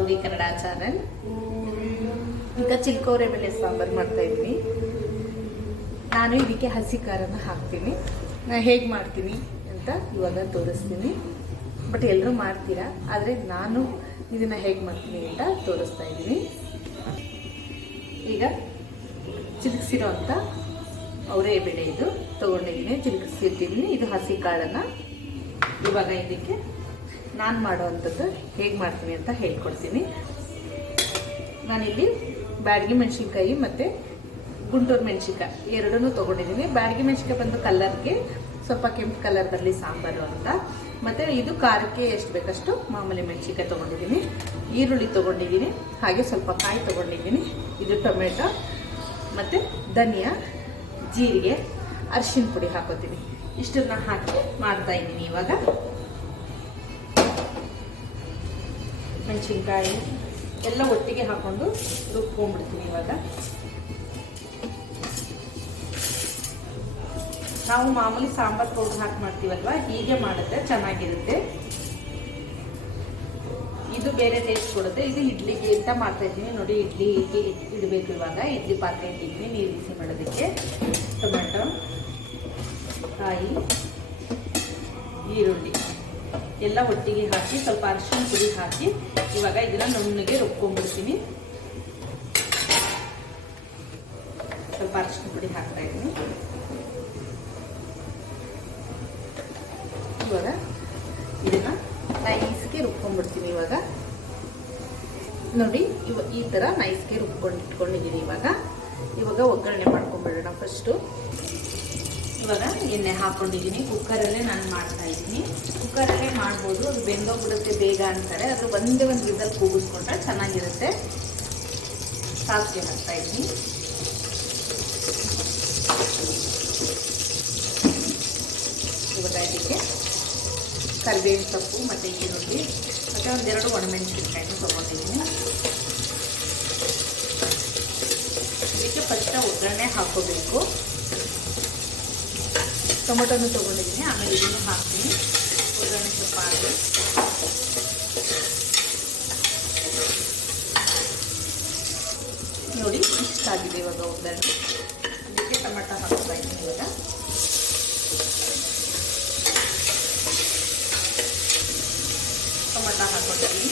ಕಸ್ತೂರಿ Kannada channel ಈಗ ಚಿಲ್ಕೋರೆ ಬೆಳೆ ಸಾಂಬಾರು ಮಾಡ್ತಾ ಇದ್ದೀನಿ ನಾನು ಇದಕ್ಕೆ ಹಸಿ ಖಾರನ ಹಾಕ್ತೀನಿ. ನಾನು ಹೇಗೆ ಮಾಡ್ತೀನಿ ಅಂತ ಇವಾಗ ತೋರಿಸ್ತೀನಿ. ಬಟ್ ಎಲ್ಲರೂ ಮಾಡ್ತೀರಾ? ಆದರೆ ನಾನು ಇದನ್ನು ಹೇಗೆ ಮಾಡ್ತೀನಿ ಅಂತ ತೋರಿಸ್ತಾ ಇದ್ದೀನಿ. ಈಗ ಚಿಲುಕಿಸಿರೋ ಅಂತ ಅವರೇ ಬೆಳೆ ಇದು ತೊಗೊಂಡಿದ್ದೀನಿ. ಚಿಲುಕಿಸಿರ್ತೀನಿ. ಇದು ಹಸಿ ಕಾಳನ್ನು ಇವಾಗ ಇದಕ್ಕೆ ನಾನು ಮಾಡುವಂಥದ್ದು ಹೇಗೆ ಮಾಡ್ತೀನಿ ಅಂತ ಹೇಳ್ಕೊಡ್ತೀನಿ. ನಾನಿಲ್ಲಿ ಬ್ಯಾಡಗಿ ಮೆಣಸಿನ್ಕಾಯಿ ಮತ್ತು ಗುಂಟೂರು ಮೆಣಸಿನ್ಕಾಯಿ ಎರಡನ್ನೂ ತೊಗೊಂಡಿದ್ದೀನಿ. ಬ್ಯಾಡಗಿ ಮೆಣಸಿನ್ಕಾಯಿ ಬಂದು ಕಲರ್ಗೆ ಸ್ವಲ್ಪ ಕೆಂಪು ಕಲರ್ ಬರಲಿ ಸಾಂಬಾರು ಅಂತ. ಮತ್ತು ಇದು ಖಾರಕ್ಕೆ ಎಷ್ಟು ಬೇಕಷ್ಟು ಮಾಮೂಲಿ ಮೆಣಸಿನ್ಕಾಯಿ ತೊಗೊಂಡಿದ್ದೀನಿ. ಈರುಳ್ಳಿ ತೊಗೊಂಡಿದ್ದೀನಿ. ಹಾಗೆ ಸ್ವಲ್ಪ ಕಾಯಿ ತೊಗೊಂಡಿದ್ದೀನಿ. ಇದು ಟೊಮೆಟೊ ಮತ್ತು ಧನಿಯಾ, ಜೀರಿಗೆ ಅರಿಶಿನ ಪುಡಿ ಹಾಕೋತೀನಿ. ಇಷ್ಟನ್ನ ಹಾಕಿ ಮಾಡ್ತಾ ಇದ್ದೀನಿ ಇವಾಗ. ಮೆಣಸಿನ್ಕಾಯಿ ಎಲ್ಲ ಒಟ್ಟಿಗೆ ಹಾಕೊಂಡು ರುಬ್ಕೊಂಡ್ಬಿಡ್ತೀನಿ ಇವಾಗ. ನಾವು ಮಾಮೂಲಿ ಸಾಂಬಾರ್ ಪೌಡರ್ ಹಾಕಿ ಮಾಡ್ತೀವಲ್ವ? ಹೀಗೆ ಮಾಡಿದ್ರೆ ಚೆನ್ನಾಗಿರುತ್ತೆ. ಇದು ಬೇರೆ ಟೇಸ್ಟ್ ಕೊಡುತ್ತೆ. ಇದು ಇಡ್ಲಿಗೆ ಅಂತ ಮಾಡ್ತಾ ಇದ್ದೀನಿ ನೋಡಿ ಹೀಗೆ ಇಡಬೇಕು ಇವಾಗ. ಇಡ್ಲಿ ಪಾತ್ರೆ ಇಟ್ಟಿದ್ದೀನಿ ನೀರು ಬಿಸಿ ಮಾಡೋದಕ್ಕೆ. ಟೊಮೆಟೊ, ಕಾಯಿ, ಈರುಳ್ಳಿ. ಎಲ್ಲ ಒಟ್ಟಿಗೆ ಹಾಕಿ, ಸ್ವಲ್ಪ ಅರಿಶಿನ ಪುಡಿ ಹಾಕಿ, ಇವಾಗ ಇದನ್ನ ನುಣ್ಣಗೆ ರುಬ್ಕೊಂಡ್ಬಿಡ್ತೀನಿ. ಸ್ವಲ್ಪ ಅರಿಶಿನ ಪುಡಿ ಹಾಕ್ತಾ ಇದ್ದೀನಿ. ಇವಾಗ ಇದನ್ನ ನೈಸ್ಗೆ ರುಬ್ಕೊಂಡ್ಬಿಡ್ತೀನಿ ಇವಾಗ. ನೋಡಿ, ಇವ ಈ ಥರ ನೈಸ್ಗೆ ರುಬ್ಕೊಂಡು ಇಟ್ಕೊಂಡಿದ್ದೀನಿ ಇವಾಗ. ಇವಾಗ ಒಗ್ಗರಣೆ ಮಾಡ್ಕೊಂಡ್ಬಿಡೋಣ ಫಸ್ಟು ಇವಾಗ ಎಣ್ಣೆ ಹಾಕೊಂಡಿದ್ದೀನಿ. ಕುಕ್ಕರಲ್ಲೇ ನಾನು ಮಾಡ್ತಾ ಇದ್ದೀನಿ. ಕುಕ್ಕರಲ್ಲೇ ಮಾಡ್ಬೋದು. ಅದು ಬೆಂದೋಗ್ಬಿಡುತ್ತೆ ಬೇಗ ಅಂತಾರೆ. ಅದು ಒಂದೇ ಒಂದು ವಿಸಲ್ ಕೂಗಿಸ್ಕೊಂಡ್ರೆ ಚೆನ್ನಾಗಿರುತ್ತೆ. ಸಾಸಿಗೆ ಹಾಕ್ತಾ ಇದ್ದೀನಿ. ಇವಾಗ ಕರಿಬೇವಿನ ಸೊಪ್ಪು ಮತ್ತು ಈರುಳ್ಳಿ ಮತ್ತು ಒಂದೆರಡು ಒಣಮೆಣಸಿನ್ಕಾಯಿನೂ ತೊಗೊಂಡಿದ್ದೀನಿ. ಇದಕ್ಕೆ ಫಸ್ಟ ಒಗ್ಗರಣೆ ಹಾಕೋಬೇಕು ಟೊಮೊಟೊನು ತೊಗೊಂಡಿದ್ದೀನಿ. ಆಮೇಲೆ ಇದನ್ನು ಹಾಕ್ತೀನಿ. ಒಗ್ಗರಣೆ ಸ್ವಲ್ಪ ಹಾಕಿ. ನೋಡಿ ಇಷ್ಟಾಗಿದೆ ಇವಾಗ ಒಗ್ಗರಣೆ. ಅದಕ್ಕೆ ಟೊಮೆಟೊ ಹಾಕ್ತಾ ಇದ್ದೀನಿ ಇವಾಗ. ಟೊಮೆಟೊ ಹಾಕೊಂಡಿದ್ದೀನಿ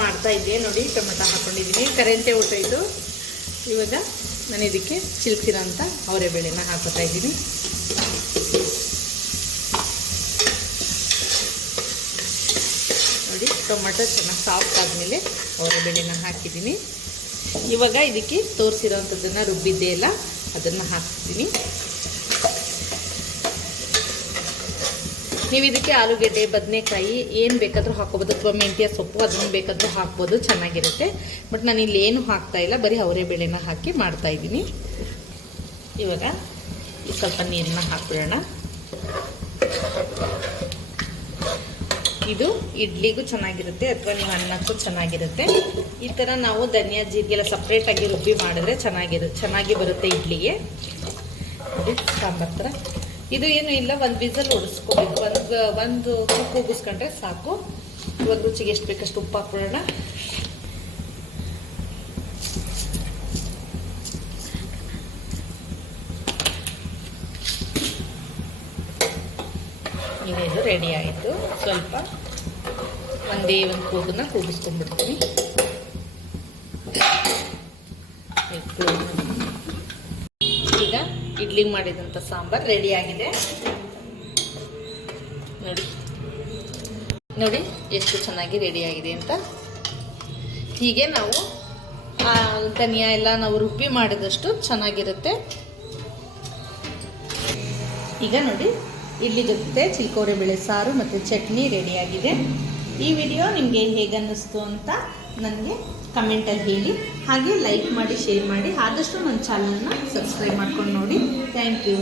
ಮಾಡ್ತಾ ಇದ್ದೆ ನೋಡಿ, ಟೊಮೆಟೊ ಹಾಕೊಂಡಿದ್ದೀನಿ. ಕರೆಂಟೇ ಹೊಟ್ಟೋಯ್ತು ಇವಾಗ ನಾನು ಇದಕ್ಕೆ ಚಿಲ್ಕಿರೋ ಅಂತ ಅವರೆ ಹಾಕೋತಾ ಇದ್ದೀನಿ. ನೋಡಿ, ಟೊಮೆಟೊ ಚೆನ್ನಾಗಿ ಸಾಫ್ಟ್ ಆದಮೇಲೆ ಅವರೆ ಹಾಕಿದ್ದೀನಿ. ಇವಾಗ ಇದಕ್ಕೆ ತೋರಿಸಿರೋ ಅಂಥದ್ದನ್ನು ರುಬ್ಬಿದ್ದೆ ಇಲ್ಲ ಅದನ್ನು ಹಾಕ್ತೀನಿ. ನೀವು ಇದಕ್ಕೆ ಆಲೂಗೆಡ್ಡೆ, ಬದನೆಕಾಯಿ ಏನು ಬೇಕಾದರೂ ಹಾಕೋಬೋದು. ಅಥವಾ ಮೆಂತ್ಯ ಸೊಪ್ಪು, ಅದನ್ನು ಬೇಕಾದರೂ ಹಾಕ್ಬೋದು. ಚೆನ್ನಾಗಿರುತ್ತೆ. ಬಟ್ ನಾನು ಇಲ್ಲಿ ಏನು ಹಾಕ್ತಾ ಇಲ್ಲ. ಬರೀ ಅವರೇ ಬೇಳೆನ ಹಾಕಿ ಮಾಡ್ತಾ ಇದ್ದೀನಿ. ಇವಾಗ ಸ್ವಲ್ಪ ನೀರನ್ನ ಹಾಕ್ಬಿಡೋಣ. ಇದು ಇಡ್ಲಿಗೂ ಚೆನ್ನಾಗಿರುತ್ತೆ, ಅಥವಾ ನೀವು ಅನ್ನಕ್ಕೂ ಚೆನ್ನಾಗಿರುತ್ತೆ. ಈ ಥರ ನಾವು ಧನಿಯಾ, ಜೀರಿಗೆಲ್ಲ ಸಪ್ರೇಟಾಗಿ ರುಬ್ಬಿ ಮಾಡಿದ್ರೆ ಚೆನ್ನಾಗಿರು, ಚೆನ್ನಾಗಿ ಬರುತ್ತೆ ಇಡ್ಲಿಗೆ. ಸಾಂಬಾರ್ ಥರ ಇದು ಏನು ಇಲ್ಲ, ಒಂದು ವಿಸಲ್ ಉಡಿಸ್ಕೋಬೇಕು ಒಂದು ಒಂದು ಕುಕ್ ಉಗಿಸ್ಕೊಂಡ್ರೆ ಸಾಕು. ಇವಾಗ ರುಚಿಗೆ ಎಷ್ಟು ಬೇಕಷ್ಟು ಉಪ್ಪು ಹಾಕ್ಬಿಡೋಣ. ಇದು ರೆಡಿ ಆಯಿತು. ಸ್ವಲ್ಪ ಒಂದೇ ಒಂದು ಕೂಗನ್ನ ಕೂಗಿಸ್ಕೊಂಡ್ಬಿಡ್ತೀನಿ ಈಗ ಇಡ್ಲಿಗೆ ಮಾಡಿದಂಥ ಸಾಂಬಾರ್ ರೆಡಿ ಆಗಿದೆ. ನೋಡಿ. ನೋಡಿ ಎಷ್ಟು ಚೆನ್ನಾಗಿ ರೆಡಿ ಆಗಿದೆ ಅಂತ. ಹೀಗೆ ನಾವು ಧನಿಯಾ ಎಲ್ಲ ನಾವು ರುಬ್ಬಿ ಮಾಡಿದಷ್ಟು ಚೆನ್ನಾಗಿರುತ್ತೆ. ಈಗ ನೋಡಿ, ಇಡ್ಲಿ ಜೊತೆ ಚಿಲ್ಕೋರೆ ಬೇಳೆ ಸಾರು ಮತ್ತು ಚಟ್ನಿ ರೆಡಿಯಾಗಿದೆ ಈ ವಿಡಿಯೋ ನಿಮಗೆ ಹೇಗನ್ನಿಸ್ತು ಅಂತ ನನಗೆ ಕಮೆಂಟಲ್ಲಿ ಹೇಳಿ. ಹಾಗೆ ಲೈಕ್ ಮಾಡಿ ಶೇರ್ ಮಾಡಿ. ಆದಷ್ಟು ನನ್ನ ಚಾನಲ್ನ ಸಬ್ಸ್ಕ್ರೈಬ್ ಮಾಡ್ಕೊಂಡು ನೋಡಿ. Thank you